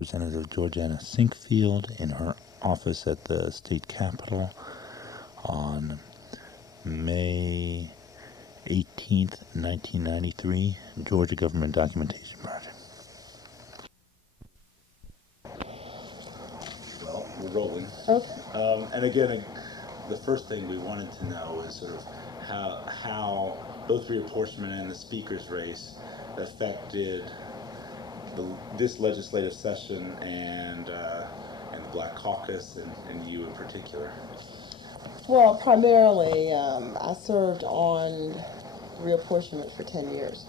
Representative Georganna Sinkfield in her office at the state capitol on May 18th, 1993, Georgia Government Documentation Project. Well, we're rolling. Okay. And again, the first thing we wanted to know is sort of how both reapportionment and the speaker's race affected this legislative session and the Black Caucus and you in particular. Well, primarily, I served on reapportionment for 10 years.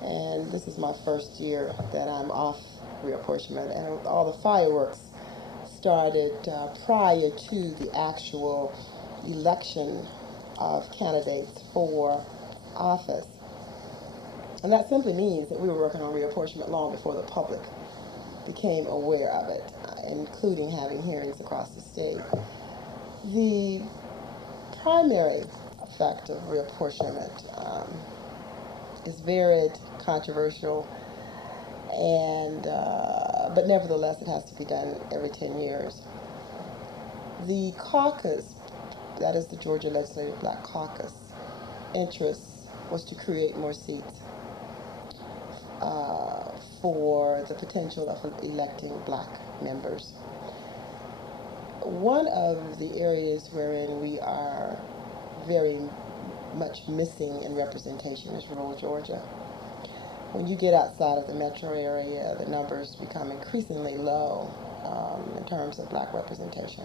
And this is my first year that I'm off reapportionment. And all the fireworks started prior to the actual election of candidates for office. And that simply means that we were working on reapportionment long before the public became aware of it, including having hearings across the state. The primary effect of reapportionment is very controversial, and but nevertheless, it has to be done every 10 years. The caucus, that is the Georgia Legislative Black Caucus, interest was to create more seats for the potential of electing black members. One of the areas wherein we are very much missing in representation is rural Georgia. When you get outside of the metro area, the numbers become increasingly low in terms of black representation.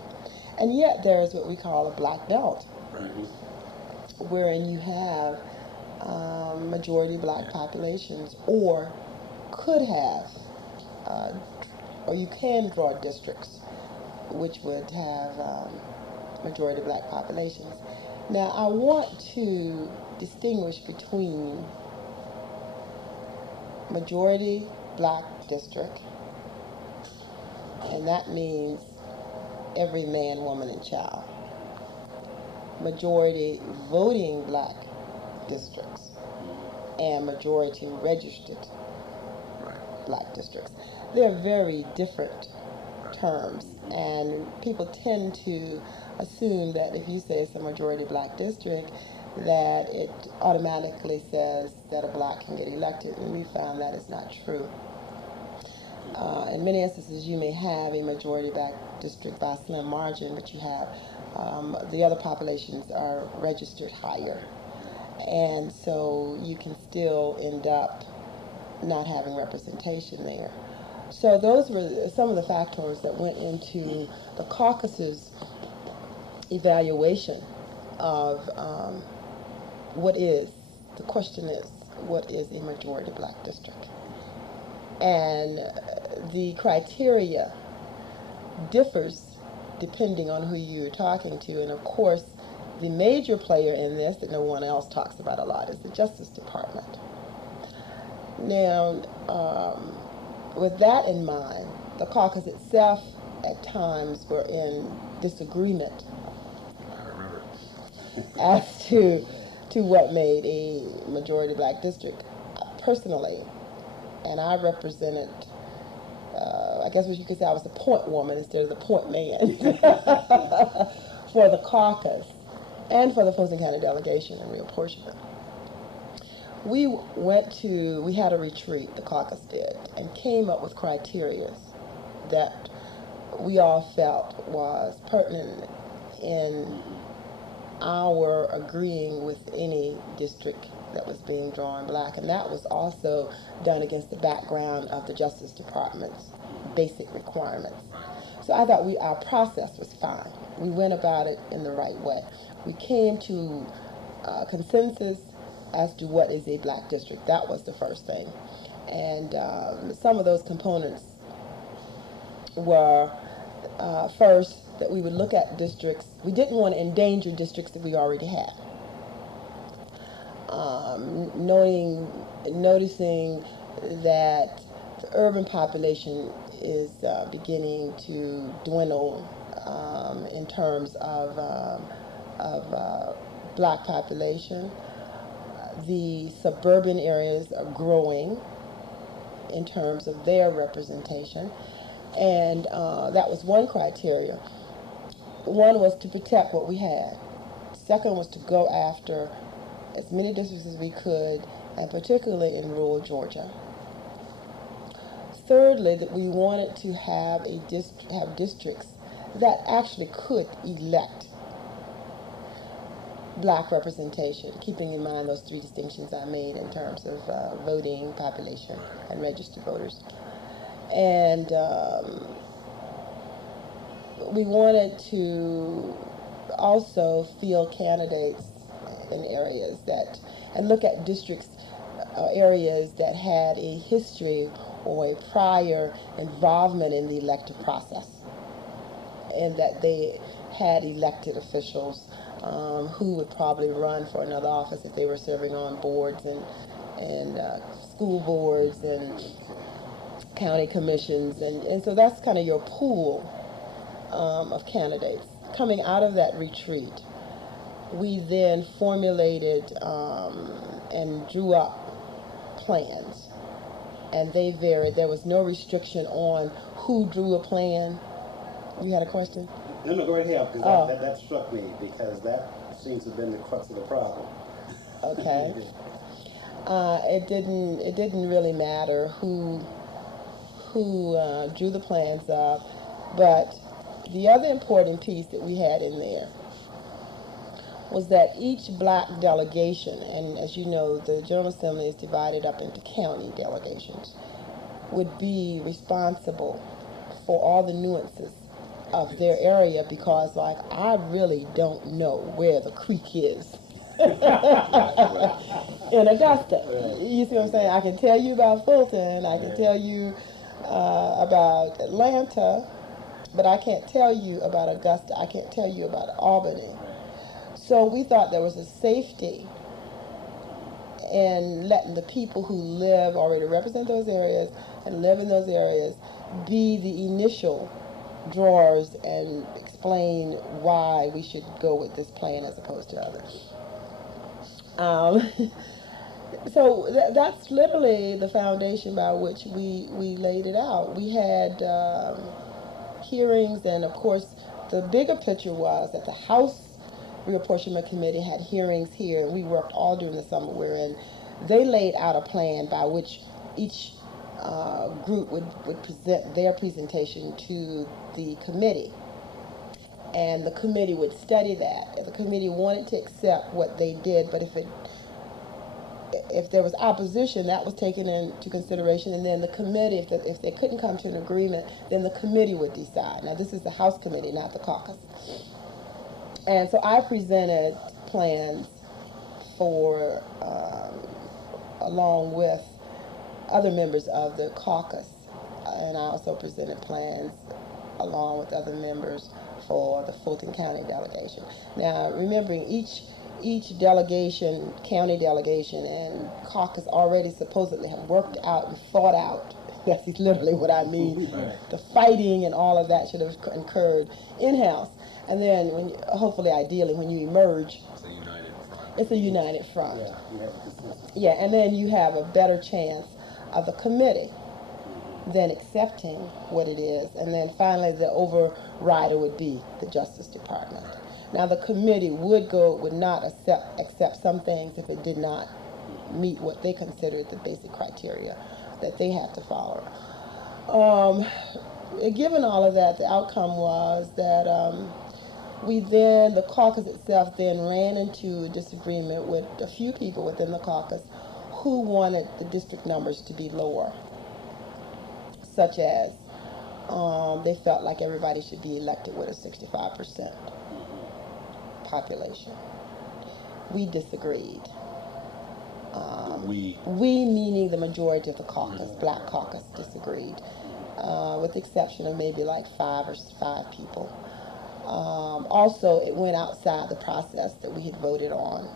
And yet there is what we call a black belt, wherein you have majority black populations, or could have, or you can draw districts which would have majority black populations. Now, I want to distinguish between majority black district, and that means every man, woman, and child. Majority voting black districts and majority registered black districts. They're very different terms, and people tend to assume that if you say it's a majority black district, that it automatically says that a black can get elected, and we found that is not true. In many instances, you may have a majority black district by a slim margin, but you have the other populations are registered higher, and so you can still end up not having representation there. So those were some of the factors that went into the caucus's evaluation of the question is, what is a majority black district? And the criteria differs depending on who you're talking to. And of course, the major player in this that no one else talks about a lot is the Justice Department. Now, with that in mind, the caucus itself at times were in disagreement as to what made a majority black district. Personally, and I represented, I guess what you could say I was the point woman instead of the point man for the caucus and for the Fulton County delegation in reapportionment. We had a retreat, the caucus did, and came up with criteria that we all felt was pertinent in our agreeing with any district that was being drawn black. And that was also done against the background of the Justice Department's basic requirements. So I thought our process was fine. We went about it in the right way. We came to consensus as to what is a black district. That was the first thing. And some of those components were first, that we would look at districts. We didn't want to endanger districts that we already had. Noticing that the urban population is beginning to dwindle in terms of black population. The suburban areas are growing, in terms of their representation. And that was one criteria. One was to protect what we had. Second was to go after as many districts as we could, and particularly in rural Georgia. Thirdly, that we wanted to have have districts that actually could elect black representation, keeping in mind those three distinctions I made in terms of voting population and registered voters. And we wanted to also field candidates in areas that, and look at districts, areas that had a history or a prior involvement in the elective process, and that they had elected officials who would probably run for another office if they were serving on boards and school boards and county commissions, and so that's kind of your pool of candidates. Coming out of that retreat, we then formulated and drew up plans, and they varied. There was no restriction on who drew a plan. You had a question? No, go ahead, because that struck me, because that seems to have been the crux of the problem. Okay. It didn't really matter who drew the plans up, but the other important piece that we had in there was that each black delegation, and as you know, the General Assembly is divided up into county delegations, would be responsible for all the nuances of their area, because, like, I really don't know where the creek is in Augusta. You see what I'm saying? I can tell you about Fulton, I can tell you about Atlanta, but I can't tell you about Augusta. I can't tell you about Albany. So we thought there was a safety in letting the people who already represent those areas and live in those areas be the initial drawers and explain why we should go with this plan as opposed to others. So that's literally the foundation by which we laid it out. We had hearings, and of course the bigger picture was that the House Reapportionment Committee had hearings here, and we worked all during the summer wherein they laid out a plan by which each group would present their presentation to the committee, and the committee would study that. If the committee wanted to accept what they did, but if there was opposition, that was taken into consideration, and then the committee, if they couldn't come to an agreement, then the committee would decide. Now, this is the House committee, not the caucus. And so I presented plans for, along with other members of the caucus, and I also presented plans along with other members for the Fulton County delegation. Now, remembering each delegation, county delegation, and caucus already supposedly have worked out and thought out. That's literally what I mean. The fighting and all of that should have occurred in-house. And then, hopefully, ideally, when you emerge, it's a united front. Yeah, you have a consensus. Yeah, and then you have a better chance of the committee then accepting what it is. And then finally, the overrider would be the Justice Department. Now, the committee would not accept some things if it did not meet what they considered the basic criteria that they had to follow. Given all of that, the outcome was that the caucus itself then ran into a disagreement with a few people within the caucus who wanted the district numbers to be lower, such as they felt like everybody should be elected with a 65% population. We disagreed. We meaning the majority of the caucus, black caucus, disagreed, with the exception of maybe like five people. Also, it went outside the process that we had voted on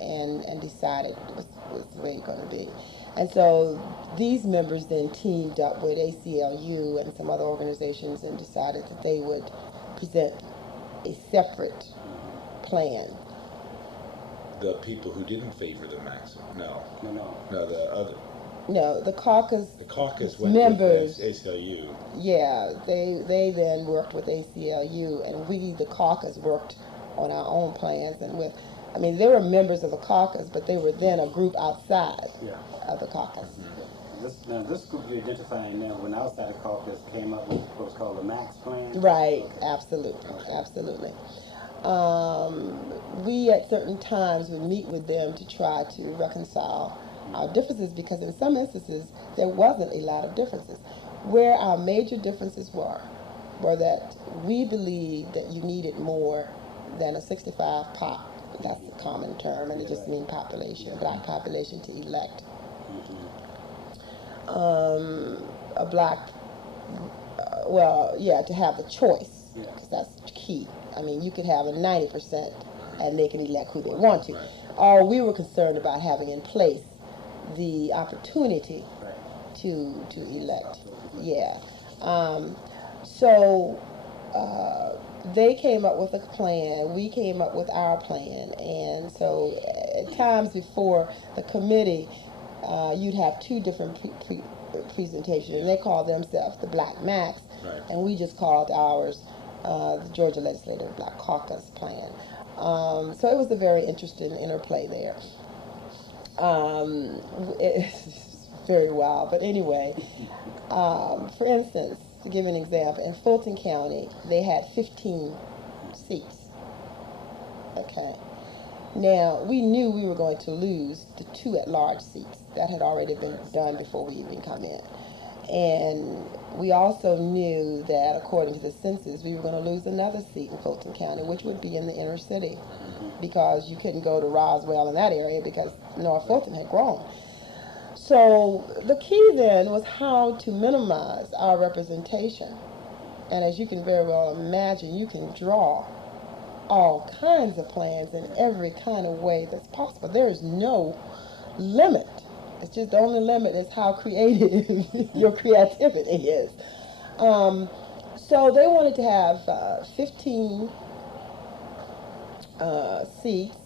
and decided was the way it's going to be. And so these members then teamed up with ACLU and some other organizations and decided that they would present a separate plan. The people who didn't favor the maximum, no, No. the other. No, the caucus The caucus went members, with the ACLU. yeah, they then worked with ACLU, and we, the caucus, worked on our own plans. And with, I mean, they were members of the caucus, but they were then a group outside of the caucus. This group you're identifying now, when outside the caucus came up with what's called the Max Plan? Right, Okay. absolutely, Okay. absolutely. We at certain times would meet with them to try to reconcile our differences, because in some instances there wasn't a lot of differences. Where our major differences were that we believed that you needed more than a 65 pop. That's the common term, and it just means population, black population, to elect a black, to have the choice, because that's key. I mean, you could have a 90% and they can elect who they want to. Right. All we were concerned about having in place the opportunity to elect. Yeah. So they came up with a plan. We came up with our plan, and so at times before the committee, you'd have two different presentations, and they called themselves the Black Max, Right. and we just called ours the Georgia Legislative Black Caucus Plan. So it was a very interesting interplay there. It's very wild, but anyway, for instance, to give an example, in Fulton County, they had 15 seats. Okay. Now, we knew we were going to lose the 2 at-large seats. That had already been done before we even come in. And we also knew that, according to the census, we were going to lose another seat in Fulton County, which would be in the inner city, because you couldn't go to Roswell in that area because North Fulton had grown. So the key then was how to minimize our representation. And as you can very well imagine, you can draw all kinds of plans in every kind of way that's possible. There is no limit. It's just the only limit is how creative your creativity is. So they wanted to have 15 seats,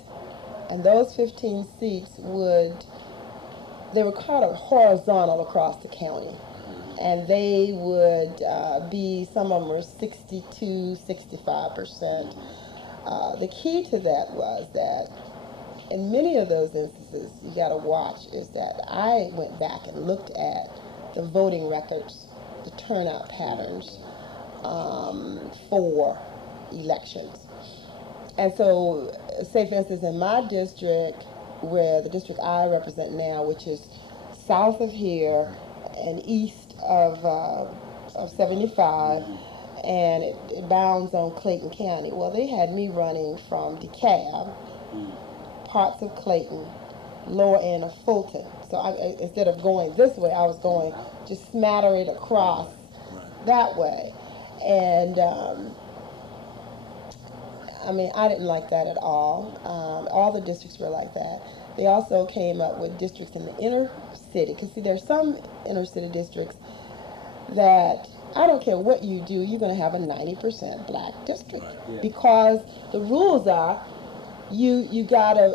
and those 15 seats they were kind of horizontal across the county. And they would be, some of them were 62, 65%. The key to that was that in many of those instances, you got to watch, is that I went back and looked at the voting records, the turnout patterns for elections. And so, say for instance, in my district, where the district I represent now, which is south of here and east of 75, and it bounds on Clayton County. Well, they had me running from DeKalb, parts of Clayton, lower end of Fulton. So instead of going this way, I was going just smatter it across that way. And I mean, I didn't like that at all. All the districts were like that. They also came up with districts in the inner city. Because, see, there's some inner city districts that I don't care what you do, you're going to have a 90% black district. Because the rules are you gotta,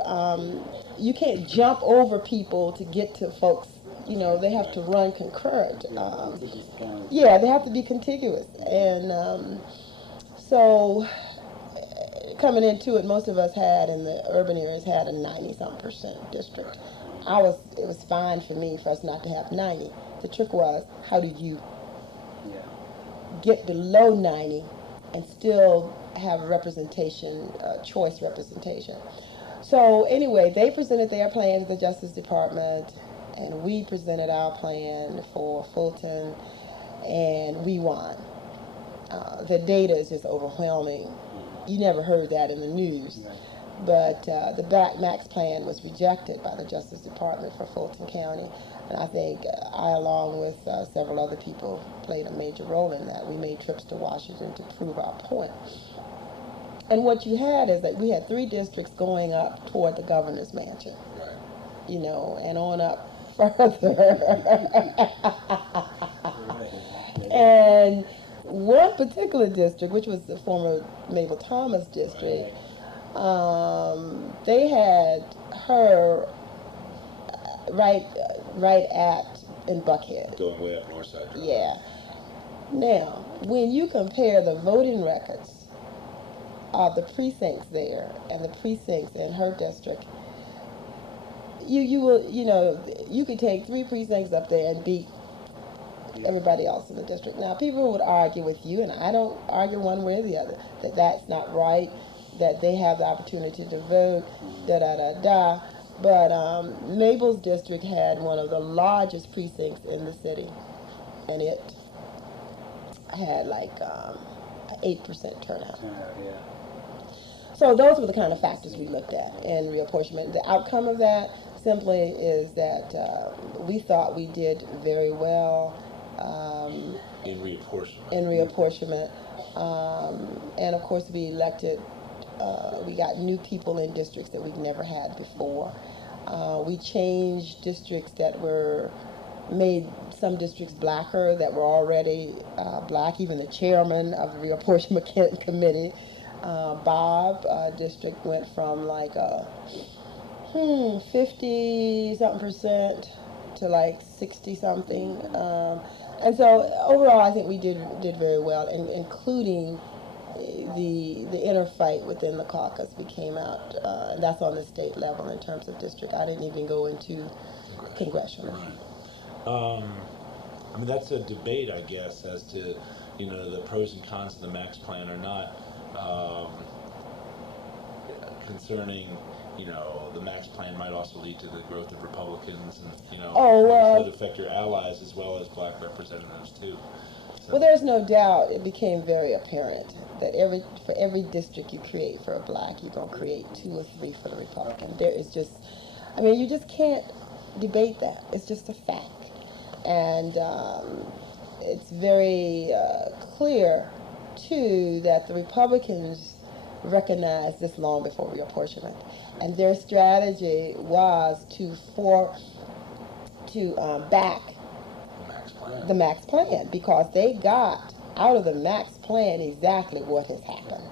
you can't jump over people to get to folks. You know, they have to run concurrent. They have to be contiguous. And so coming into it, most of us had, in the urban areas, had a 90-some% district. It was fine for me for us not to have 90. The trick was, how do you get below 90 and still have representation, choice representation? So anyway, they presented their plan to the Justice Department, and we presented our plan for Fulton, and we won. The data is just overwhelming. You never heard that in the news. But the Black Max plan was rejected by the Justice Department for Fulton County. And I think I, along with several other people, played a major role in that. We made trips to Washington to prove our point. And what you had is that we had 3 districts going up toward the governor's mansion. You know, and on up further. And one particular district, which was the former Mabel Thomas district, they had her right at in Buckhead. Going way up North Side Drive. Yeah. Now, when you compare the voting records of the precincts there and the precincts in her district, you will, you could take 3 precincts up there and beat everybody else in the district. Now, people would argue with you, and I don't argue one way or the other, that that's not right, that they have the opportunity to vote, da-da-da-da. But Mabel's district had one of the largest precincts in the city, and it had like 8% turnout. Yeah. So those were the kind of factors we looked at in reapportionment. The outcome of that simply is that we thought we did very well In reapportionment. And of course we elected, we got new people in districts that we've never had before. We changed districts that made some districts blacker that were already black. Even the chairman of the reapportionment committee, Bob, district went from like 50 something percent to like 60 something. And so overall, I think we did very well, including the inner fight within the caucus. We came out, and that's on the state level in terms of district. I didn't even go into congressional. Right. I mean, that's a debate, I guess, as to, the pros and cons of the Max Plan or not, concerning, the Max Plan might also lead to the growth of Republicans and, it would affect your allies as well as black representatives too. So. Well, there's no doubt it became very apparent that for every district you create for a black, you're going to create 2 or 3 for the Republican. There is just, you just can't debate that. It's just a fact. And it's very clear, too, that the Republicans recognized this long before reapportionment. And their strategy was to back the Max Plan, because they got out of the Max Plan exactly what has happened.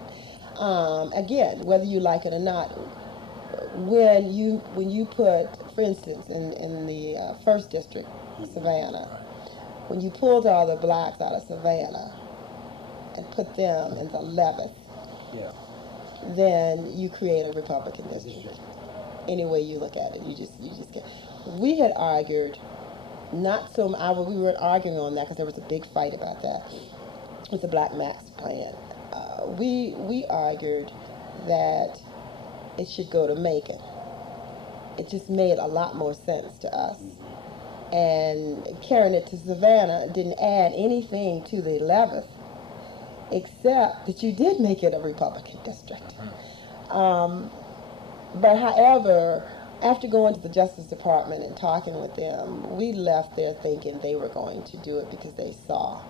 Again, whether you like it or not, when you put, for instance, in the first district, Savannah, when you pulled all the blacks out of Savannah and put them in the 11th, then you create a Republican district. Any way you look at it, you just get. We had argued, we weren't arguing on that because there was a big fight about that with the Black Max Plan. We argued that it should go to Macon. It just made a lot more sense to us. And carrying it to Savannah didn't add anything to the 11th, except that you did make it a Republican district. But however, after going to the Justice Department and talking with them, we left there thinking they were going to do it because they saw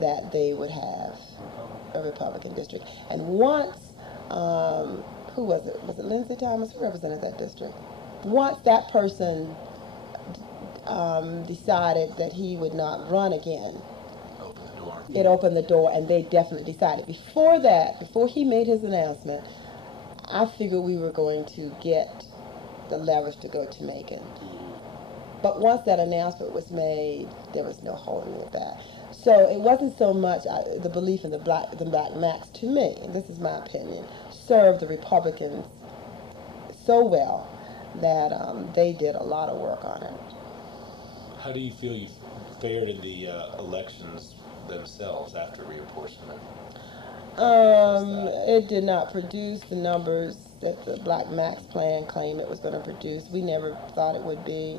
that they would have a Republican district. And once, who was it? Was it Lindsey Thomas? Who represented that district? Once that person decided that he would not run again, it opened the door, and they definitely decided. Before that, before he made his announcement, I figured we were going to get the leverage to go to Macon. But once that announcement was made, there was no holding it back. So it wasn't so much the belief in the Black Max, to me, and this is my opinion, served the Republicans so well that they did a lot of work on it. How do you feel you fared in the elections themselves after reapportionment? It did not produce the numbers that the Black Max Plan claimed it was going to produce. We never thought it would be.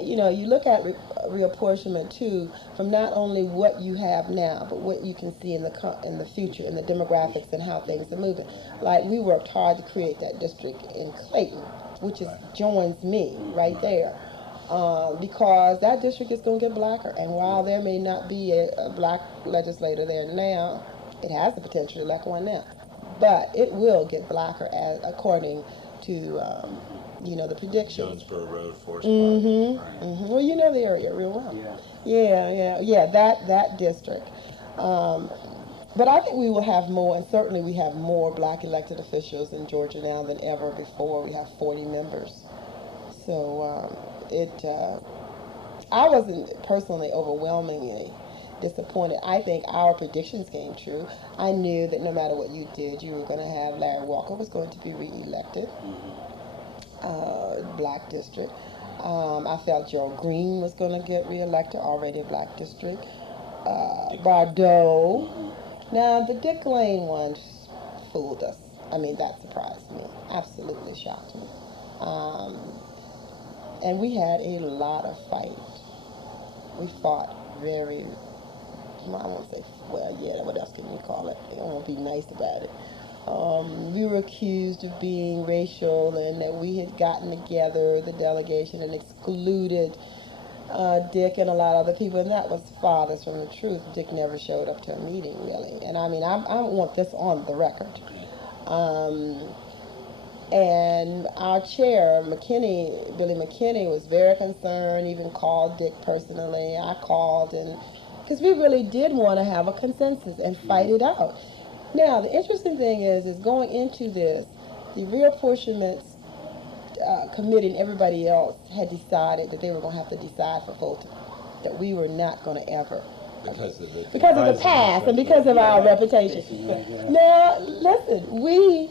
You look at reapportionment too, from not only what you have now, but what you can see in the future, in the demographics and how things are moving. Like, we worked hard to create that district in Clayton, which joins me right there. Because that district is going to get blacker. And while there may not be a black legislator there now, it has the potential to elect one now. But it will get blacker according to, the predictions. Jonesboro Road, Forest Park. Well, you know the area real well. Yeah, that district. But I think we will have more, and certainly we have more black elected officials in Georgia now than ever before. We have 40 members. So I wasn't personally overwhelmingly disappointed. I think our predictions came true. I knew that no matter what you did, you were going to have Larry Walker was going to be reelected, black district. I felt Joe Green was going to get reelected, already a black district. Bordeaux. Now the Dick Lane one fooled us. I mean, that surprised me. Absolutely shocked me. Um, and we had a lot of fight. We fought very, I won't say, well, yeah, what else can you call it? I won't be nice about it. We were accused of being racial and that we had gotten together, the delegation, and excluded Dick and a lot of other people, and that was farthest from the truth. Dick never showed up to a meeting, really. And I mean, I want this on the record. Um, and our chair, Billy McKinney, was very concerned, even called Dick personally. I called, and because we really did want to have a consensus and fight it out. Now, the interesting thing is going into this, the reapportionment committee and everybody else had decided that they were going to have to decide for Fulton, that we were not going to ever. Because of the past and because of our reputation. Now, listen, we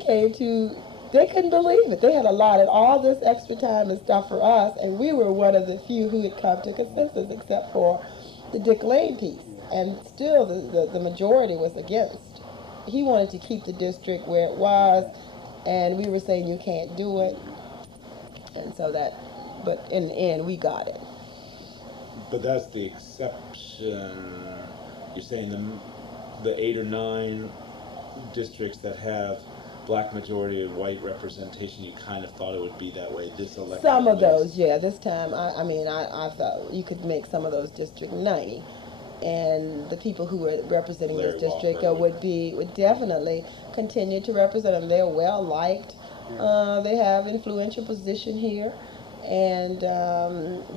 came to, they couldn't believe it. They had allotted all this extra time and stuff for us, and we were one of the few who had come to consensus, except for the Dick Lane piece. And still, the majority was against. He wanted to keep the district where it was, and we were saying you can't do it. And so that, but in the end, we got it. But that's the exception. You're saying the 8 or 9 districts that have black majority and white representation, you kind of thought it would be that way this election? Some of those, yeah. This time, I thought you could make some of those District 90. And the people who were representing Larry this district Walker would definitely continue to represent them. They're well liked. They have influential position here, and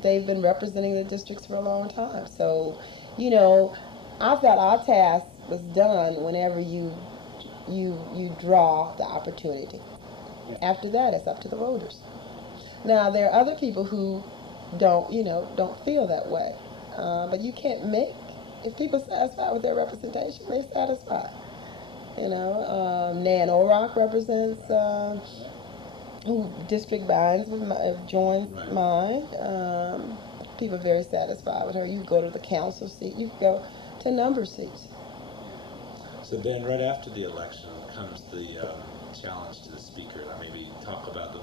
they've been representing the districts for a long time. So, I thought our task was done whenever you draw the opportunity. After that, it's up to the voters. Now, there are other people who don't feel that way, but you can't make. If people are satisfied with their representation, they're satisfied. Nan Orrock represents who District Binds joins mine. People are very satisfied with her. You go to the council seat. You go to number seats. So then, right after the election comes the challenge to the speaker. Maybe talk about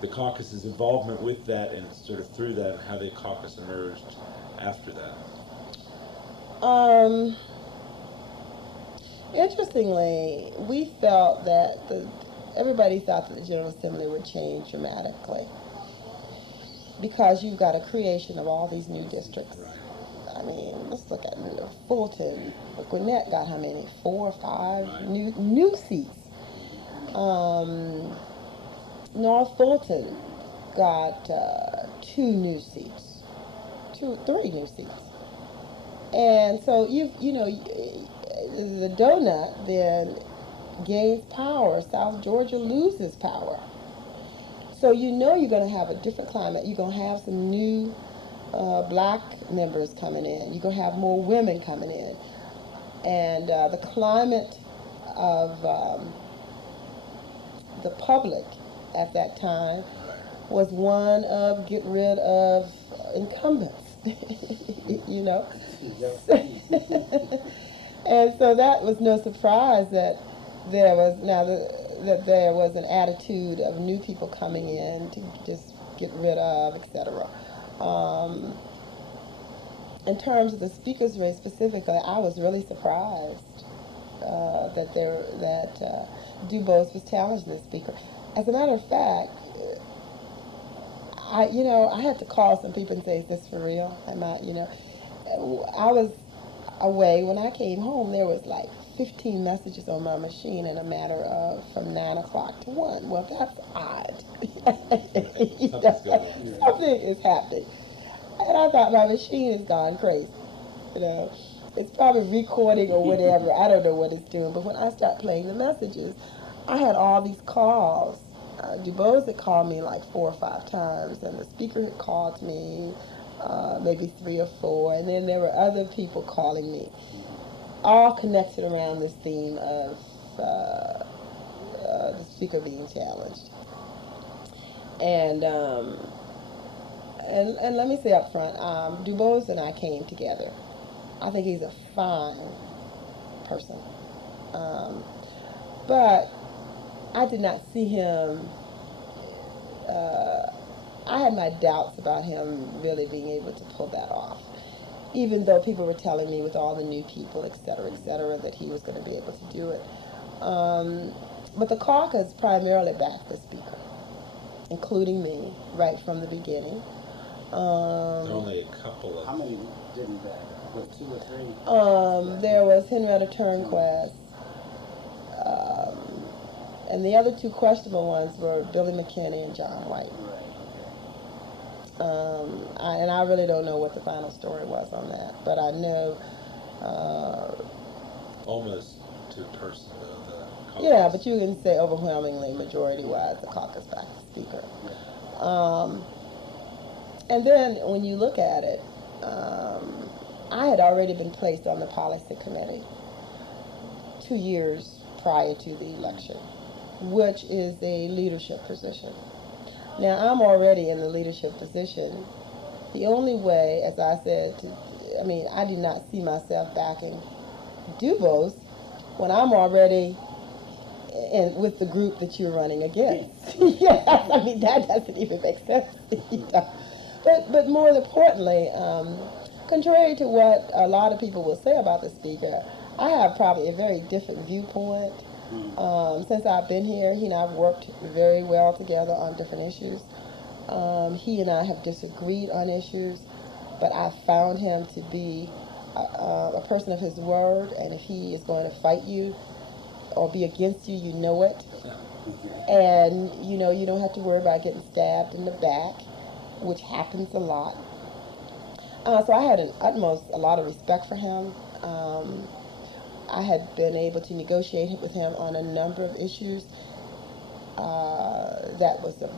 the caucus's involvement with that and sort of through that, and how the caucus emerged after that. Interestingly, we felt that everybody thought that the General Assembly would change dramatically because you've got a creation of all these new districts. I mean, let's look at Fulton. Gwinnett got how many? 4 or 5 new seats. North Fulton got 2 new seats, 3 new seats. And so the donut then gains power. South Georgia loses power. So you're going to have a different climate. You're going to have some new black members coming in. You're going to have more women coming in. And the climate of the public at that time was one of get rid of incumbents. And so that was no surprise that there was an attitude of new people coming in to just get rid of, etc. In terms of the speaker's race specifically, I was really surprised that DuBose was challenging the speaker. As a matter of fact, I had to call some people and say, "Is this for real?" I was away. When I came home, there was like 15 messages on my machine in a matter of from 9 o'clock to 1. Well, that's odd. Something is happening. And I thought my machine has gone crazy. It's probably recording or whatever. I don't know what it's doing. But when I start playing the messages, I had all these calls. DuBose had called me like 4 or 5 times, and the speaker had called me maybe 3 or 4, and then there were other people calling me, all connected around this theme of the speaker being challenged. And and let me say up front, Dubose and I came together. I think he's a fine person, but I did not see him. I had my doubts about him really being able to pull that off, even though people were telling me with all the new people, et cetera, that he was going to be able to do it. But the caucus primarily backed the speaker, including me, right from the beginning. Only a couple of. How many didn't back? Was 2 or 3? There was Henrietta Turnquest, and the other 2 questionable ones were Billy McKinney and John White. Right. Okay. And I really don't know what the final story was on that, but I know. Almost to a person, though. Yeah, but you can say overwhelmingly, majority-wise, the caucus backed the speaker. And then when you look at it, I had already been placed on the policy committee 2 years prior to the election, which is a leadership position. Now, I'm already in the leadership position. The only way, as I said, I did not see myself backing Dubose when I'm already with the group that you're running against. Yes, that doesn't even make sense. But more importantly, contrary to what a lot of people will say about the speaker, I have probably a very different viewpoint. Since I've been here, he and I have worked very well together on different issues. He and I have disagreed on issues, but I've found him to be a person of his word, and if he is going to fight you or be against you, you know it. And you don't have to worry about getting stabbed in the back, which happens a lot. So I had a lot of respect for him. I had been able to negotiate with him on a number of issues. That was a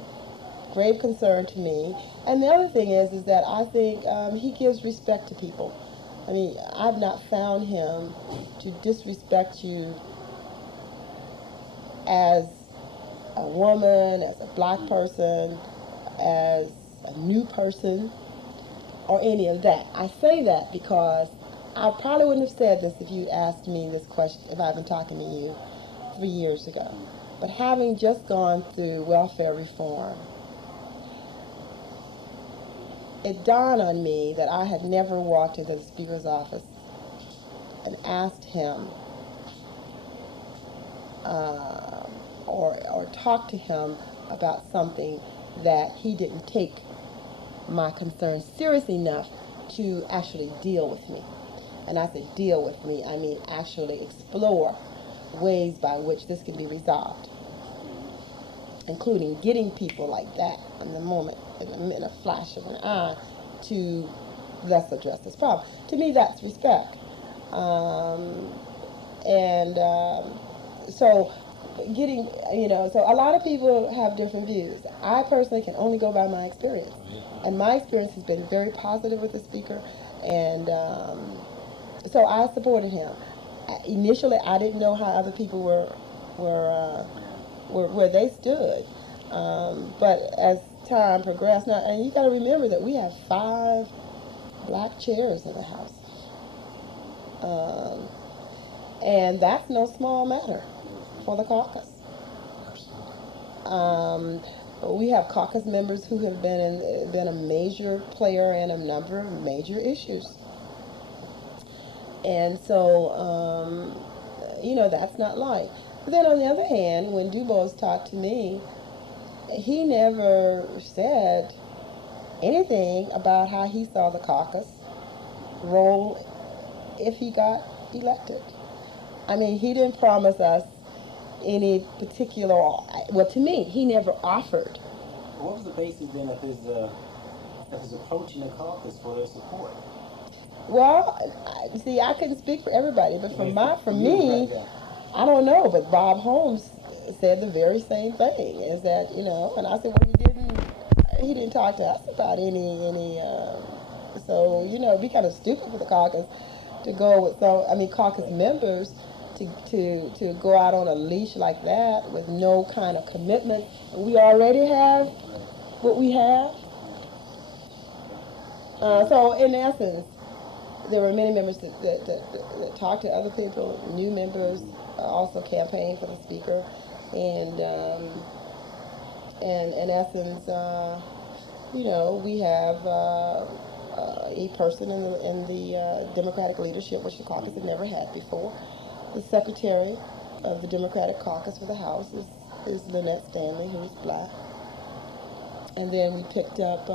grave concern to me. And the other thing is that I think he gives respect to people. I've not found him to disrespect you as a woman, as a black person, as a new person, or any of that. I say that because I probably wouldn't have said this if you asked me this question, if I'd been talking to you 3 years ago. But having just gone through welfare reform, it dawned on me that I had never walked into the speaker's office and asked him or talked to him about something that he didn't take my concerns serious enough to actually deal with me. And I say deal with me, I mean actually explore ways by which this can be resolved, including getting people like that in the moment, in a flash of an eye, to let's address this problem. To me, that's respect. So so a lot of people have different views. I personally can only go by my experience. And my experience has been very positive with the speaker. And so I supported him. Initially, I didn't know how other people were where they stood. But as time progressed, now, and you got to remember that we have 5 black chairs in the House. And that's no small matter for the caucus. We have caucus members who have been a major player in a number of major issues. And so, that's not light. But then on the other hand, when Dubose talked to me, he never said anything about how he saw the caucus role if he got elected. He didn't promise us any particular, well, to me, he never offered. What was the basis then of his approaching the caucus for their support? Well, see, I couldn't speak for everybody, but for me, I don't know. But Bob Holmes said the very same thing. And I said, well, he didn't talk to us about any So, it'd be kind of stupid for the caucus to go with, caucus members to go out on a leash like that with no kind of commitment. We already have what we have. So, in essence, there were many members that talked to other people, new members, also campaigned for the speaker, and in essence, we have a person in the Democratic leadership, which the caucus had never had before. The secretary of the Democratic caucus for the House is Lynette Stanley, who is black. And then we picked up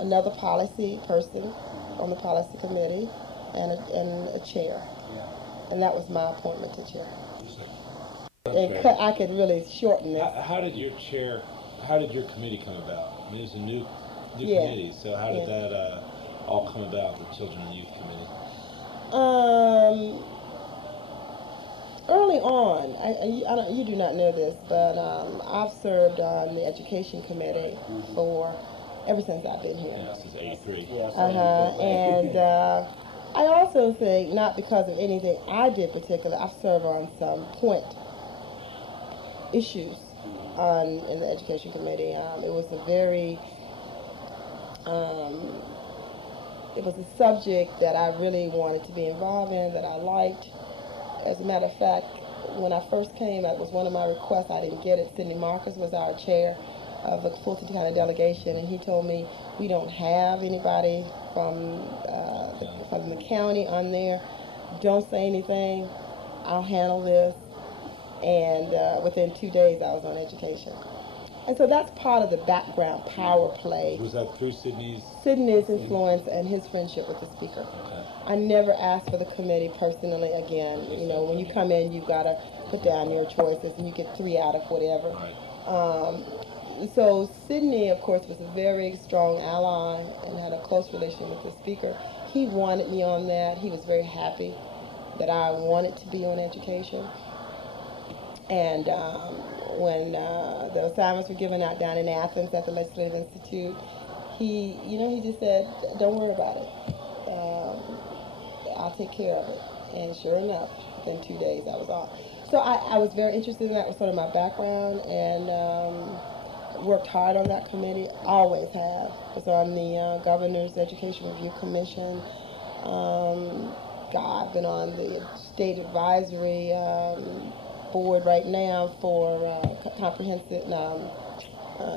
another policy person on the policy committee, and a chair. And that was my appointment to chair. I could really shorten this. How did your committee come about? I mean, it's a new committee, so how did that all come about, the Children and Youth Committee? Early on, you do not know this, but I've served on the education committee ever since I've been here. Yeah, since '83. And I also think, not because of anything I did particularly, I've served on some point issues in the education committee. It was a subject that I really wanted to be involved in, that I liked. As a matter of fact, when I first came, that was one of my requests. I didn't get it. Sidney Marcus was our chair of the Fulton County delegation, and he told me, we don't have anybody from the county on there. Don't say anything. I'll handle this. And within 2 days, I was on education. And so that's part of the background power play. Was that through Sidney's influence and his friendship with the speaker. Okay. I never asked for the committee personally again. When you come in, you've got to put down your choices, and you get 3 out of whatever. Right. So Sidney, of course, was a very strong ally and had a close relation with the speaker. He wanted me on that. He was very happy that I wanted to be on education. And when the assignments were given out down in Athens at the Legislative Institute, he just said, don't worry about it. I'll take care of it. And sure enough, within 2 days, I was off. So I was very interested in that. It was sort of my background, and worked hard on that committee. Always have. Was on the Governor's Education Review Commission. I've been on the State Advisory board right now for comprehensive,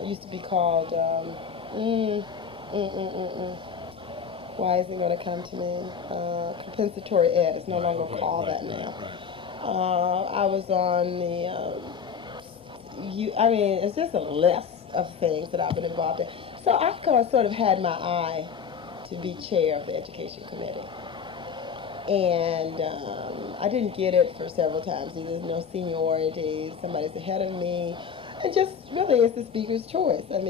used to be called, why is it going to come to me? Compensatory ed. It's no longer called that now. I was on it's just a list of things that I've been involved in. So I've kind of sort of had my eye to be chair of the education committee. And I didn't get it for several times. There's no seniority. Somebody's ahead of me. And just really, it's the speaker's choice. But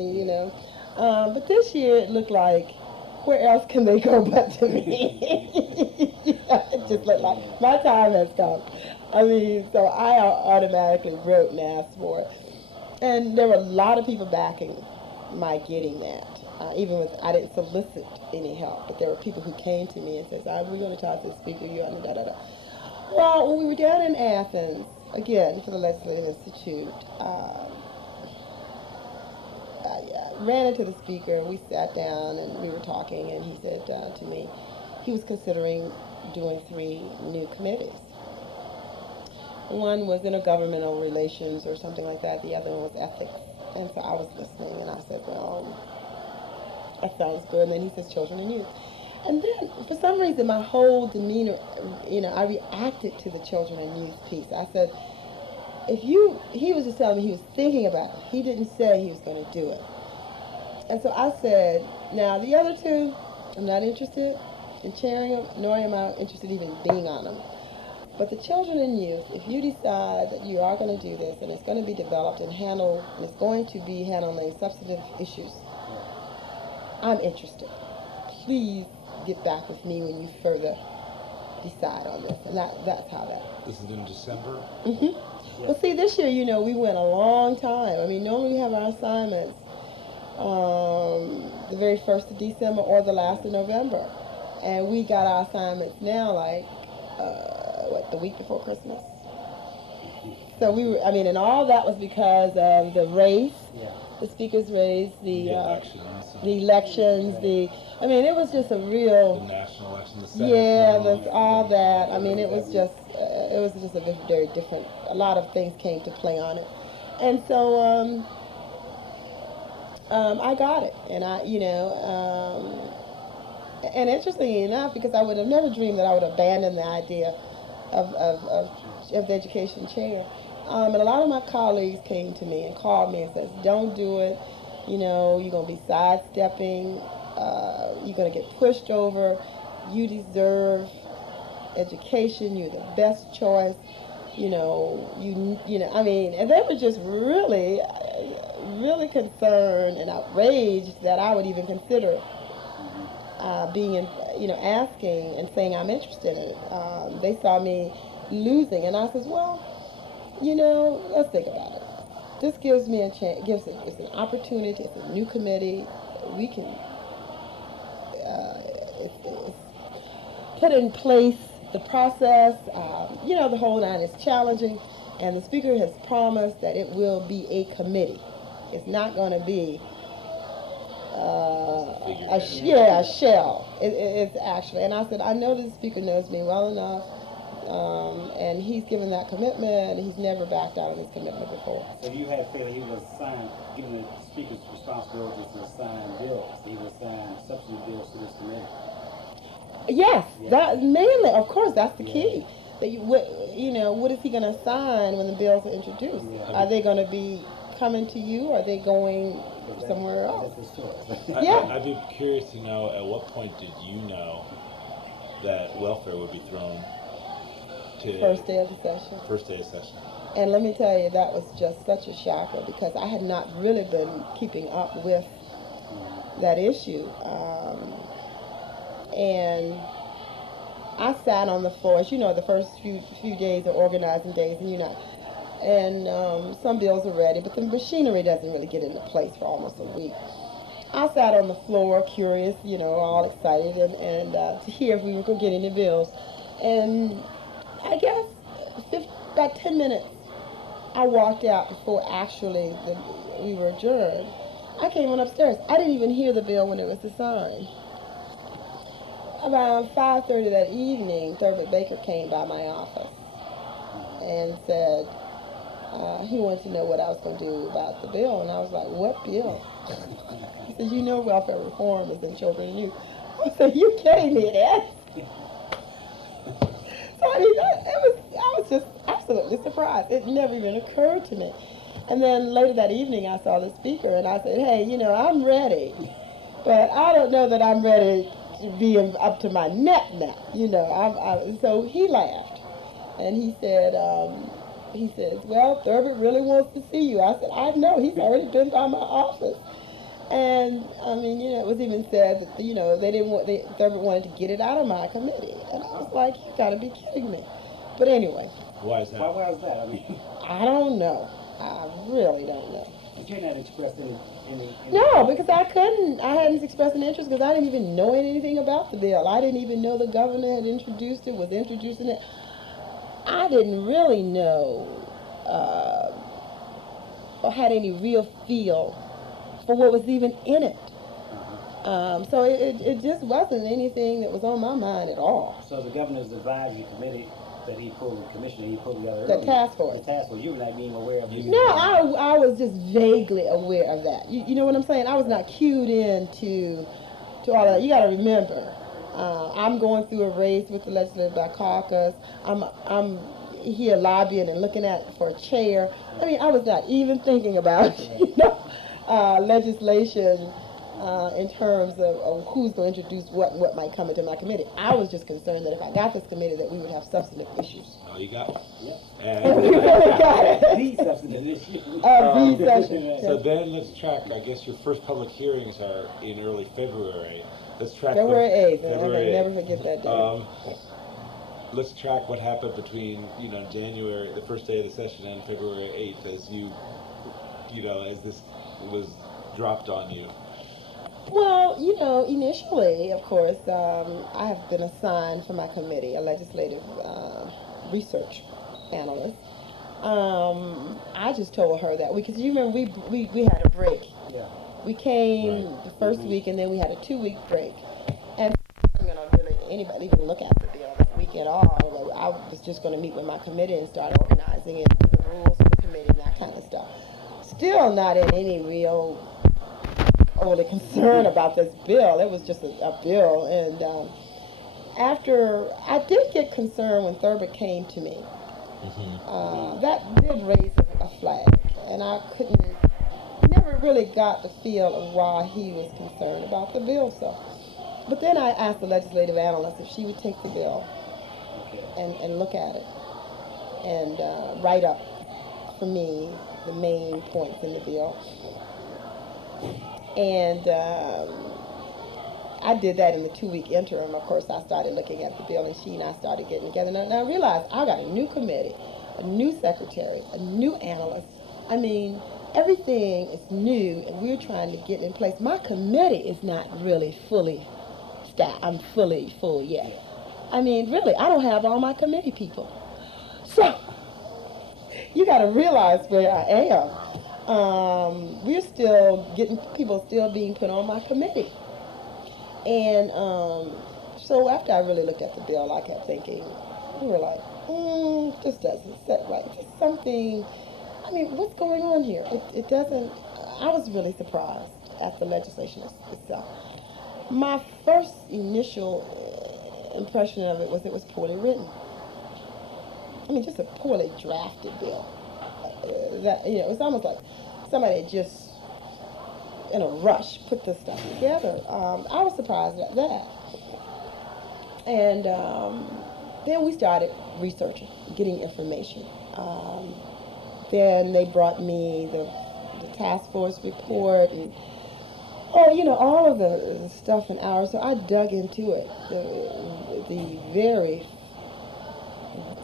this year it looked like, where else can they go but to me? It just looked like my time has come. So I automatically wrote and asked for it. And there were a lot of people backing my getting that. Even with, I didn't solicit any help, but there were people who came to me and said, we're going to talk to the speaker, you're on the da-da-da. Well, when we were down in Athens, again, for the Legislative Institute, I ran into the speaker, we sat down and we were talking, and he said to me, he was considering doing 3 new committees. One was intergovernmental relations or something like that, the other one was ethics. And so I was listening, and I said, well, that sounds good. And then he says children and youth. And then, for some reason, my whole demeanor, I reacted to the children and youth piece. I said, he was just telling me he was thinking about it. He didn't say he was going to do it. And so I said, now the other 2, I'm not interested in chairing them, nor am I interested even being on them. But the children and youth, if you decide that you are going to do this, and it's going to be developed and handled, and it's going to be handling substantive issues, I'm interested. Please get back with me when you further decide on this. And that's how that. This is in December? Mm-hmm. Yeah. Well, see, this year, we went a long time. Normally we have our assignments the very 1st of December or the last of November. And we got our assignments now, like, the week before Christmas. So we were, I mean, and all that was because of the race, the speaker's race, The elections. the elections, I mean, it was just a real, The national election, the Senate. yeah, all that. I mean, it was just a very different, a lot of things came to play on it. And so, I got it. And and interestingly enough, because I would have never dreamed that I would abandon the idea of the education chair. And a lot of my colleagues came to me and called me and said, don't do it. You're going to be sidestepping. You're going to get pushed over. You deserve education. You're the best choice. I mean, and they were just really, really concerned and outraged that I would even consider it. Being in, asking and saying I'm interested in it. They saw me losing, and I said, well, let's think about it. This gives me a chance, it's an opportunity, it's a new committee. We can put in place the process. The whole nine is challenging, and the speaker has promised that it will be a committee. It's not going to be a shell. It's actually, and I said, I know the speaker knows me well enough, and he's given that commitment, and he's never backed out of his commitment before. So you had said that he was assigned, given the speaker's responsibilities to assign bills, he would assign substitute bills to this committee. Yes, that mainly, of course, that's the key. That what is he going to assign when the bills are introduced? Are they going to be coming to you, or are they going somewhere else? I'd be curious to know, at what point did you know that welfare would be thrown to First day of the session. First day of session. And let me tell you, that was just such a shocker, because I had not really been keeping up with that issue. And I sat on the floor. As you know, the first few days are organizing days, and some bills are ready, but the machinery doesn't really get into place for almost a week. I sat on the floor, curious, all excited, and to hear if we were going to get any bills. And I guess about 10 minutes, I walked out before actually we were adjourned. I came on upstairs. I didn't even hear the bill when it was assigned. Around 5:30 that evening, Thurgood Baker came by my office and said he wanted to know what I was going to do about the bill. And I was like, what bill? He said, welfare reform is in children and youth. I said, you kidding me, Dad? So I was just absolutely surprised. It never even occurred to me. And then later that evening, I saw the speaker, and I said, hey, I'm ready. But I don't know that I'm ready to be up to my neck now. So he laughed. And he said, well, Thurgood really wants to see you. I said, I know. He's already been by my office. And, I mean, it was even said that, Thurgood wanted to get it out of my committee. And I was like, you got to be kidding me. But anyway. Why is that? Why is that? I mean, I don't know. I really don't know. But you're not expressed any No, because I hadn't expressed an interest, because I didn't even know anything about the bill. I didn't even know the governor had introduced it, was introducing it. I didn't really know or had any real feel for what was even in it. So it just wasn't anything that was on my mind at all. So the governor's advisory committee that he pulled, the commissioner he pulled together The earlier, task force. The task force, you were not being aware of this? No, I was just vaguely aware of that. You know what I'm saying? I was not cued in to all of that. You got to remember, I'm going through a race with the Legislative Black Caucus. I'm here lobbying and looking for a chair. I mean, I was not even thinking about legislation in terms of who's going to introduce what and what might come into my committee. I was just concerned that if I got this committee, that we would have substantive issues. Oh, you got it. Yeah. And We really got it. The substantive issue. So then let's track, I guess your first public hearings are in early February. Let's track February 8th. February 8th. Never forget that day. Let's track what happened between, January, the first day of the session, and February 8th, as as this was dropped on you? Well, initially, of course, I have been assigned for my committee a legislative research analyst. I just told her that because you remember we had a break. Yeah. We came Right. the 1st week, and then we had a 2-week break. And really anybody even look at the bill this week at all. I was just going to meet with my committee and start organizing it, the rules of the committee, and that kind of stuff. Still not in any real overly concern about this bill. It was just a bill, and after I did get concerned when Thurber came to me. That did raise a flag, and I never really got the feel of why he was concerned about the bill. So, but then I asked the legislative analyst if she would take the bill and look at it and write up for me the main points in the bill. And I did that in the 2-week interim. Of course, I started looking at the bill, and she and I started getting together. And I realized I got a new committee, a new secretary, a new analyst. I mean, everything is new, and we're trying to get in place. My committee is not really fully staffed. I'm fully full yet. I mean, really, I don't have all my committee people. So you got to realize where I am. We're still getting people still being put on my committee. And so after I really looked at the bill, I kept thinking, we were like, this doesn't sit right. There's something, I mean, what's going on here? It doesn't, I was really surprised at the legislation itself. My first initial impression of it was poorly written. I mean, just a poorly drafted bill. It's almost like somebody just in a rush put this stuff together. I was surprised at that. And then we started researching, getting information. Then they brought me the task force report and all of the stuff in hours. So I dug into it.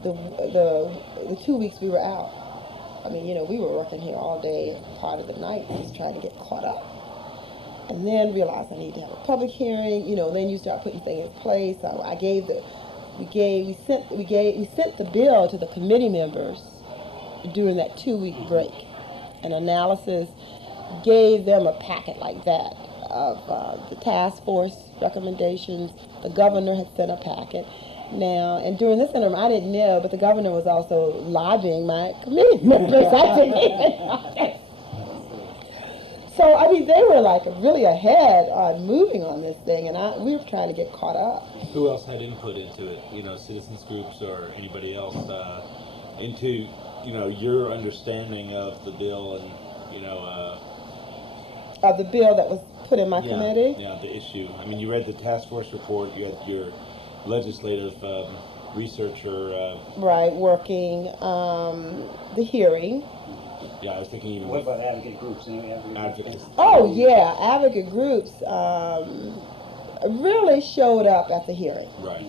The 2 weeks we were out. I mean, we were working here all day and part of the night just trying to get caught up. And then realized I need to have a public hearing. Then you start putting things in place. So we sent the bill to the committee members during that 2-week break. An analysis gave them a packet like that of the task force recommendations. The governor had sent a packet. Now, and during this interim, I didn't know, but the governor was also lobbying my committee members. I didn't even know that. So, I mean, they were like really ahead on moving on this thing, and we were trying to get caught up. Who else had input into it? Citizens groups or anybody else into, your understanding of the bill and, the bill that was put in my committee? Yeah, the issue. I mean, you read the task force report, you had your legislative researcher. Right, working the hearing. Yeah, I was thinking even. What about advocate groups? Advocates. Oh yeah, advocate groups really showed up at the hearing. Right.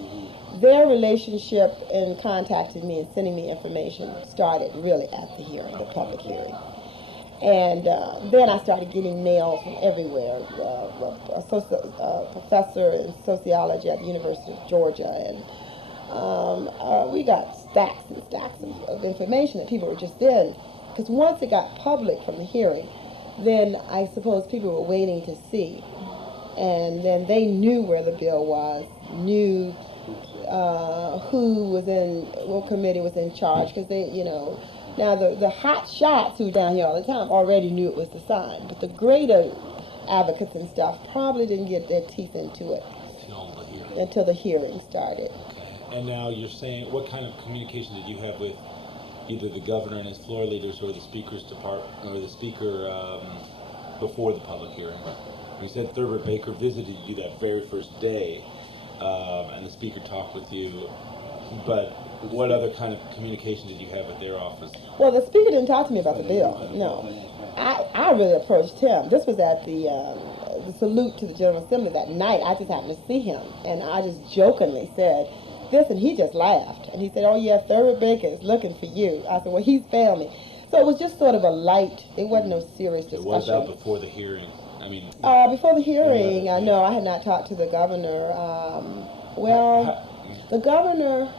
Their relationship in contacting me and sending me information started really at the hearing, the public hearing. And then I started getting mail from everywhere. A professor in sociology at the University of Georgia, and we got stacks and stacks of information that people were just in. Because once it got public from the hearing, then I suppose people were waiting to see. And then they knew where the bill was, knew who was in, what committee was in charge, because they, now the hot shots who were down here all the time already knew it was the sign, but the greater advocates and stuff probably didn't get their teeth into it until the hearing started. Okay. And now you're saying, what kind of communication did you have with either the governor and his floor leaders or the speaker's department or the speaker before the public hearing? You said Thurber Baker visited you that very first day, and the speaker talked with you, but what other kind of communication did you have at their office? Well, the speaker didn't talk to me about the bill, no. I really approached him. This was at the salute to the General Assembly that night. I just happened to see him, and I just jokingly said this, and he just laughed. And he said, oh yeah, Thurber Baker is looking for you. I said, well, he's found me. So it was just sort of a light. It wasn't no serious So what about discussion. before the hearing? I mean, Before the hearing, I know I had not talked to the governor. Well, the governor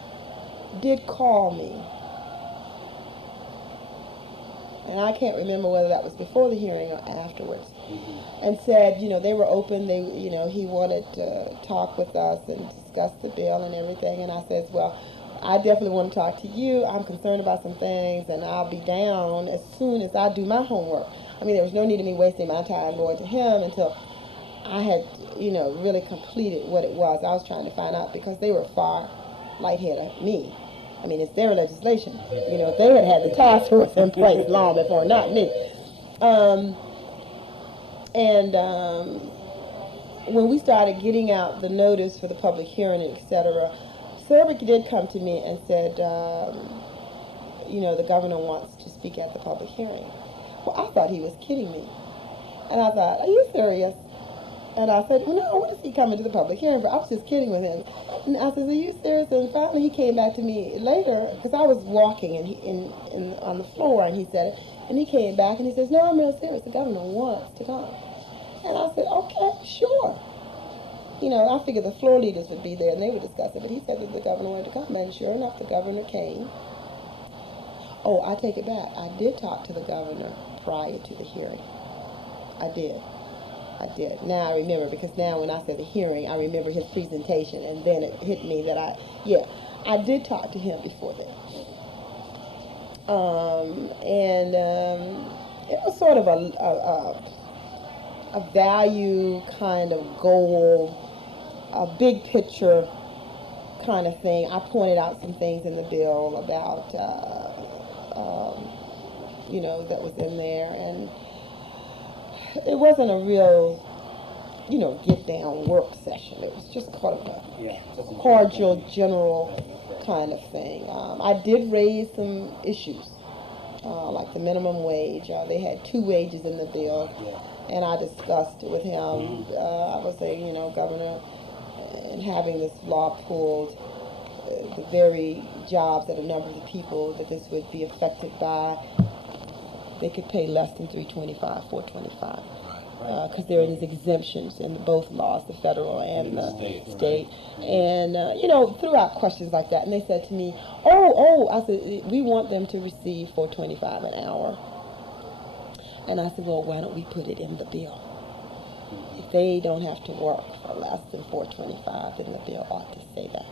did call me, and I can't remember whether that was before the hearing or afterwards, and said, they were open. He wanted to talk with us and discuss the bill and everything. And I said, well, I definitely want to talk to you. I'm concerned about some things, and I'll be down as soon as I do my homework. I mean, there was no need of me wasting my time going to him until I had, really completed what it was I was trying to find out, because they were far lightheaded of me. I mean, it's their legislation. If they had had the task force in place long before, not me. When we started getting out the notice for the public hearing, etc., Serbic did come to me and said, the governor wants to speak at the public hearing. Well, I thought he was kidding me. And I thought, are you serious? And I said, no, what is he coming to the public hearing for? I was just kidding with him. And I said, are you serious? And finally he came back to me later, because I was walking on the floor, and he said it. And he came back and he says, no, I'm real serious. The governor wants to come. And I said, okay, sure. I figured the floor leaders would be there and they would discuss it, but he said that the governor wanted to come, and sure enough, the governor came. Oh, I take it back. I did talk to the governor prior to the hearing. I did. Now I remember, because now when I said the hearing, I remember his presentation, and then it hit me that I did talk to him before that. It was sort of a value kind of goal, a big picture kind of thing. I pointed out some things in the bill about, that was in there, and it wasn't a real, get down work session. It was just kind of a cordial, general kind of thing. I did raise some issues, like the minimum wage. They had 2 wages in the bill, and I discussed with him. I was saying, Governor, in having this law pulled, the very jobs that a number of the people that this would be affected by, they could pay less than $325, $425. Because there are these exemptions in both laws, the federal and the state. And, threw out questions like that. And they said to me, I said, we want them to receive $425 an hour. And I said, well, why don't we put it in the bill? If they don't have to work for less than $425, then the bill ought to say that.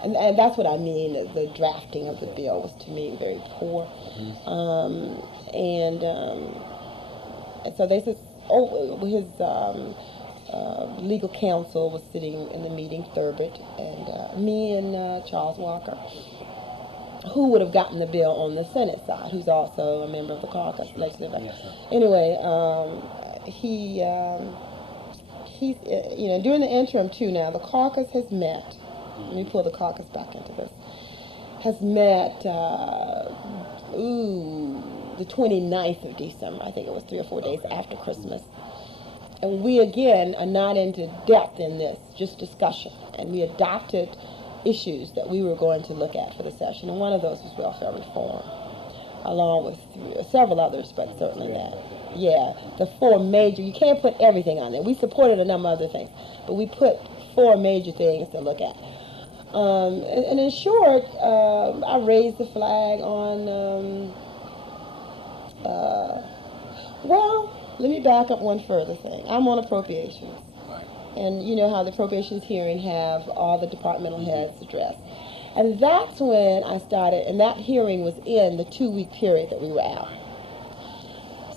And that's what I mean, the drafting of the bill was, to me, very poor. And so they said, his legal counsel was sitting in the meeting, Thurbet, and me and Charles Walker, who would have gotten the bill on the Senate side, who's also a member of the caucus. Anyway, he's, during the interim, too, now, the caucus has met. Let me pull the caucus back into this. Has met, the 29th of December. I think it was 3 or 4 days after Christmas. And we, again, are not into depth in this, just discussion. And we adopted issues that we were going to look at for the session. And one of those was welfare reform, along with several others, but certainly that. Yeah, the 4 major, you can't put everything on there. We supported a number of other things, but we put 4 major things to look at. And in short, I raised the flag on, let me back up one further thing. I'm on appropriations. And you know how the appropriations hearing have all the departmental heads addressed. And that's when I started, and that hearing was in the 2-week period that we were out.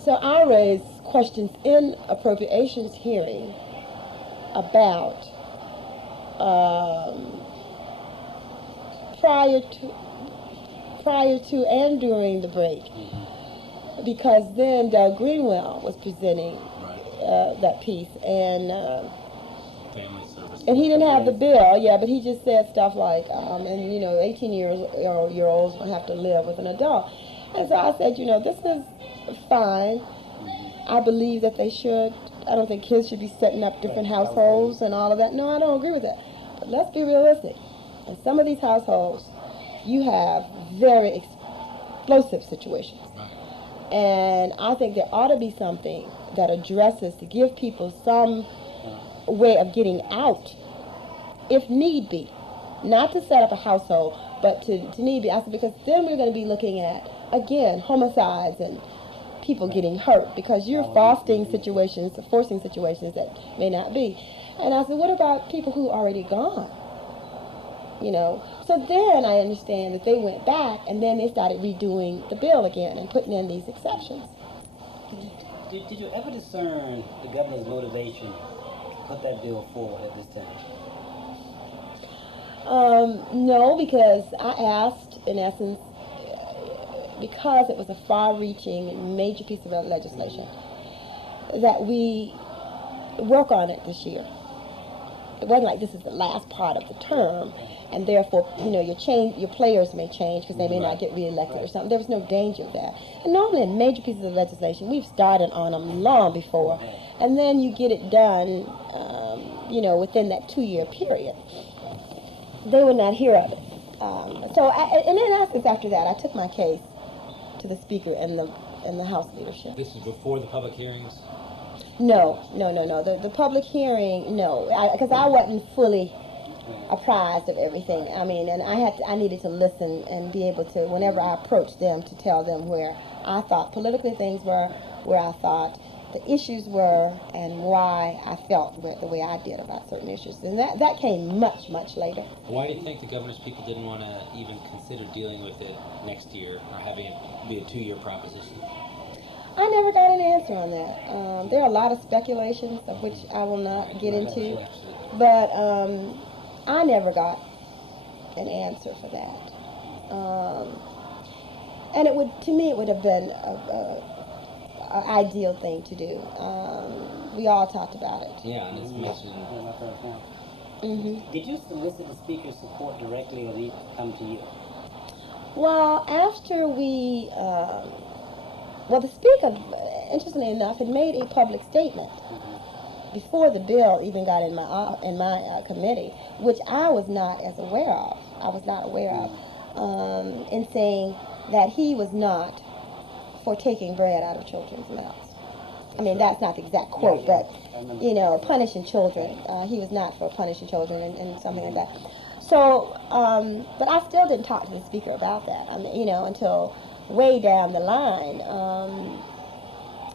So I raised questions in appropriations hearing about prior to and during the break, because then Doug Greenwell was presenting that piece, and he didn't have the bill, but he just said stuff like, 18-year-olds don't have to live with an adult. And so I said, this is fine. I believe that they should. I don't think kids should be setting up different households and all of that. No, I don't agree with that. But let's be realistic. In some of these households, you have very explosive situations. And I think there ought to be something that addresses to give people some way of getting out, if need be. Not to set up a household, but to need be. I said, because then we're going to be looking at, again, homicides and people getting hurt because you're forcing situations that may not be. And I said, what about people who are already gone? So then I understand that they went back and then they started redoing the bill again and putting in these exceptions. Did you ever discern the governor's motivation to put that bill forward at this time? No, because I asked, in essence, because it was a far-reaching, major piece of legislation, that we work on it this year. It wasn't like this is the last part of the term, and therefore, your players may change because they may not get reelected or something. There was no danger of that. And normally in major pieces of legislation, we've started on them long before, and then you get it done, within that 2-year period. They would not hear of it. And in essence, after that, I took my case to the Speaker and the House leadership. This is before the public hearings? No. The public hearing, no, because I wasn't fully apprised of everything. I mean, and I needed to listen and be able to, whenever I approached them, to tell them where I thought politically things were, where I thought the issues were, and why I felt the way I did about certain issues. And that came much, much later. Why do you think the governor's people didn't want to even consider dealing with it next year or having it be a 2-year proposition? I never got an answer on that. There are a lot of speculations of which I will not get into, but I never got an answer for that. And it would have been an ideal thing to do. We all talked about it. Yeah, and it's mentioned. Did you solicit the Speaker's support directly, or did he come to you? Well, after we, the Speaker, interestingly enough, had made a public statement before the bill even got in my committee, which I was not aware of. In saying that he was not for taking bread out of children's mouths. I mean, that's not the exact quote, but, punishing children. He was not for punishing children and something like that. So, but I still didn't talk to the Speaker about that, until way down the line.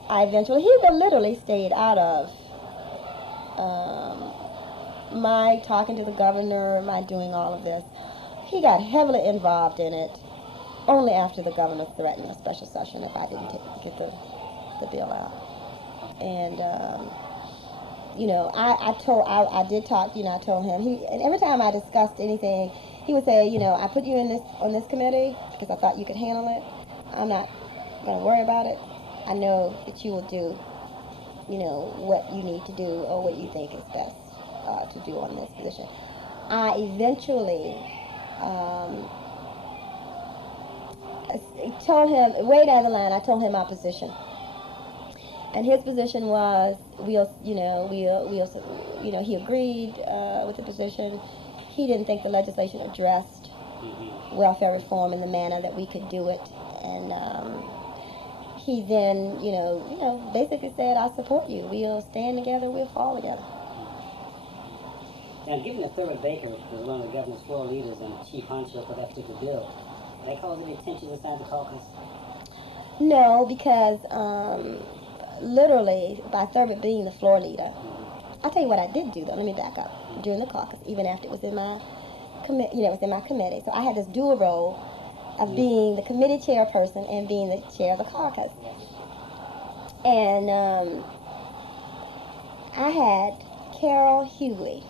He literally stayed out of my talking to the governor, my doing all of this. He got heavily involved in it only after the governor threatened a special session if I didn't get the bill out. And, I did talk, I told him, and every time I discussed anything, he would say, I put you on this committee because I thought you could handle it. I'm not going to worry about it. I know that you will do, what you need to do or what you think is best to do on this position. I eventually told him, way down the line, I told him my position. And his position was, he agreed with the position. He didn't think the legislation addressed welfare reform in the manner that we could do it. And he then, basically said, I support you. We'll stand together, we'll fall together. Now, given that Thurber Baker was one of the governor's floor leaders and chief honcho for that particular bill, did that cause any tension inside the caucus? No, because literally, by Thurber being the floor leader, I'll tell you what I did do, though. Let me back up. During the caucus, even after it was in my committee. So I had this dual role of being the committee chairperson and being the chair of the caucus. And I had Carol Hughley,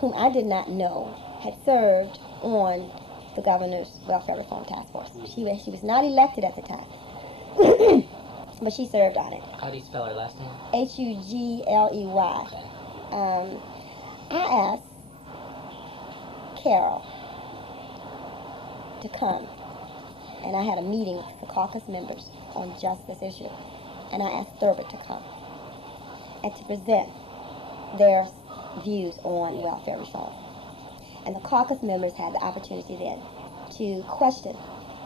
whom I did not know, had served on the governor's welfare reform task force. She was not elected at the time, but she served on it. How do you spell her last name? Hugley. I asked Carol to come, and I had a meeting with the caucus members on just this issue, and I asked Thurber to come and to present their views on welfare reform. And the caucus members had the opportunity then to question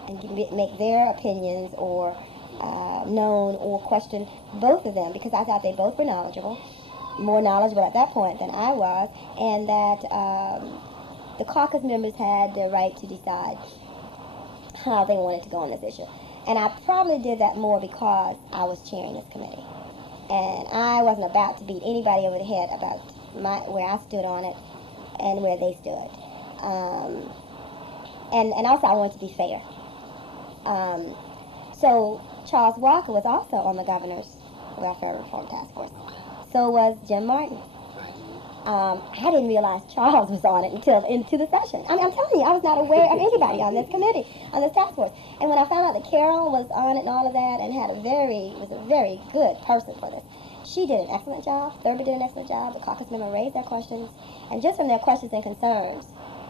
and make their opinions or known or questioned both of them because I thought they both were knowledgeable, more knowledgeable at that point than I was, and that the caucus members had the right to decide how they wanted to go on this issue. And I probably did that more because I was chairing this committee. And I wasn't about to beat anybody over the head about where I stood on it and where they stood. And also I wanted to be fair. So Charles Walker was also on the governor's welfare reform task force. So was Jim Martin. I didn't realize Charles was on it until into the session. I mean, I'm telling you, I was not aware of anybody on this committee, on this task force. And when I found out that Carol was on it and all of that, and was a very good person for this, she did an excellent job. Thurber did an excellent job. The caucus members raised their questions, and just from their questions and concerns,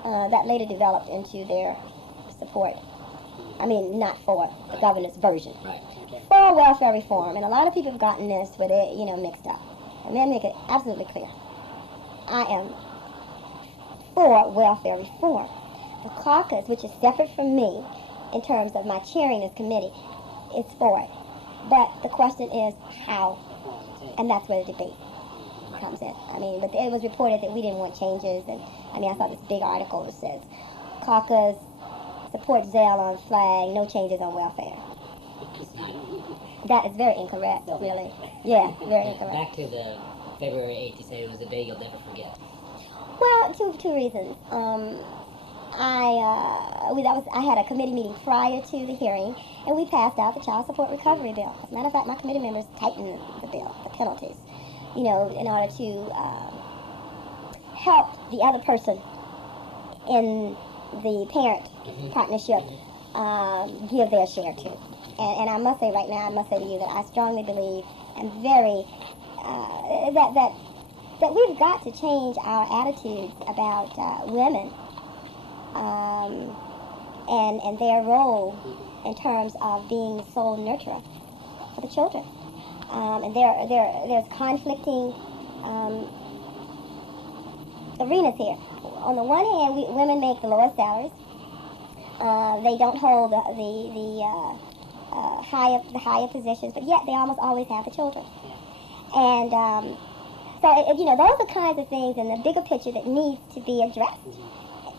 that later developed into their support. I mean, not for the governor's version, for welfare reform. And a lot of people have gotten this with it, mixed up. And then make it absolutely clear. I am for welfare reform. The caucus, which is separate from me in terms of my chairing this committee, is for it. But the question is how, and that's where the debate comes in. I mean, but it was reported that we didn't want changes, and I saw this big article that says, caucus supports Zell on flag, no changes on welfare. That is very incorrect, really. Yeah, very incorrect. Back to the February 8th, you said it was a day you'll never forget. Well, two reasons. I had a committee meeting prior to the hearing, and we passed out the child support recovery bill. As a matter of fact, my committee members tightened the bill, the penalties, in order to help the other person in the parent partnership give their share too. And I must say right now, I must say to you that I strongly believe and very that we've got to change our attitudes about women and their role in terms of being the sole nurturer for the children. And there's conflicting arenas here. On the one hand, women make the lowest salaries. They don't hold the higher positions, but yet they almost always have the children. And so those are kinds of things in the bigger picture that needs to be addressed.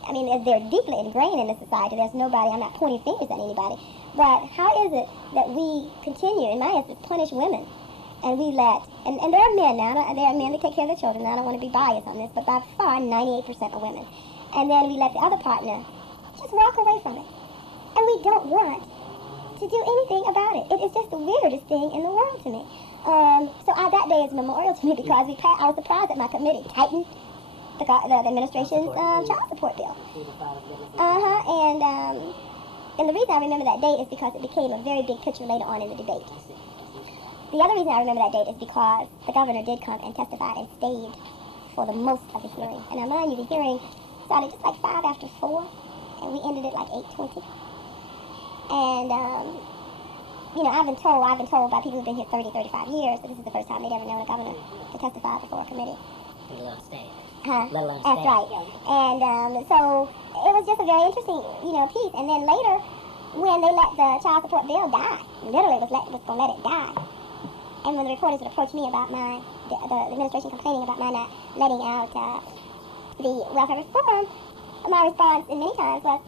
I mean, they're deeply ingrained in the society. There's nobody, I'm not pointing fingers at anybody, but how is it that we continue, in my instance, punish women, and we let, and there are men now, there are men that take care of their children. Now, I don't want to be biased on this, but by far, 98% are women. And then we let the other partner just walk away from it. And we don't want to do anything about it. It is just the weirdest thing in the world to me. So that day is memorial to me because I was surprised that my committee tightened the administration's child support bill. And the reason I remember that date is because it became a very big picture later on in the debate. The other reason I remember that date is because the governor did come and testify and stayed for the most of the hearing. And I mind you, the hearing started just like 5 after 4, and we ended it like 8:20. And I've been told by people who've been here 30, 35 years that this is the first time they'd ever known a governor to testify before a committee. Let alone stay. Let alone That's stay. right. And so it was just a very interesting, piece. And then later, when they let the child support bill die, literally was going to let it die. And when the reporters would approach me about the administration complaining about my not letting out the welfare reform, my response in many times was,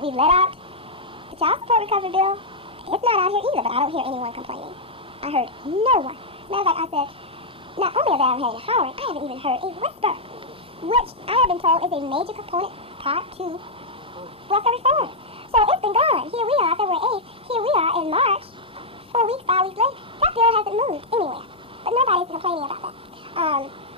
we let out the child support recovery bill. It's not out here either, but I don't hear anyone complaining. I heard no one. Matter of fact, I said, not only have I heard a hollering, I haven't even heard a whisper, which I have been told is a major component part to welfare reform. So it's been gone. Here we are, February 8th. Here we are in March, 4 weeks, 5 weeks later. That bill hasn't moved anywhere. But nobody's complaining about that.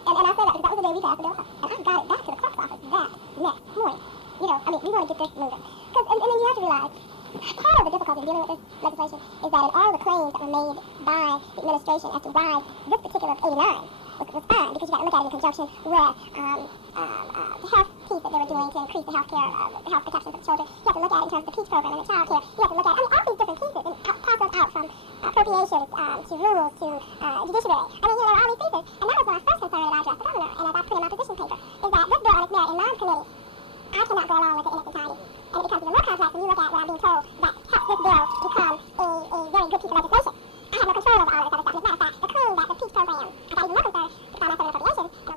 And I said that because that was the day we passed the bill. And I got it back to the clerk's office that next morning. We want to get this moving. And then you have to realize, part of the difficulty dealing with this legislation is that in all the claims that were made by the administration as to why this particular 89 was fine, because you got to look at it in conjunction with the health piece that they were doing to increase the health protections of children. You have to look at it in terms of the PEACE program and the child care. You have to look at all these different pieces and process out from appropriations to rules to judiciary. All these pieces. And that was my first concern that I addressed the governor, and as I put in my position paper, is that this bill on its merit in my committee, I cannot go along with it in its entirety. And it becomes even more complex when you look at what I'm being told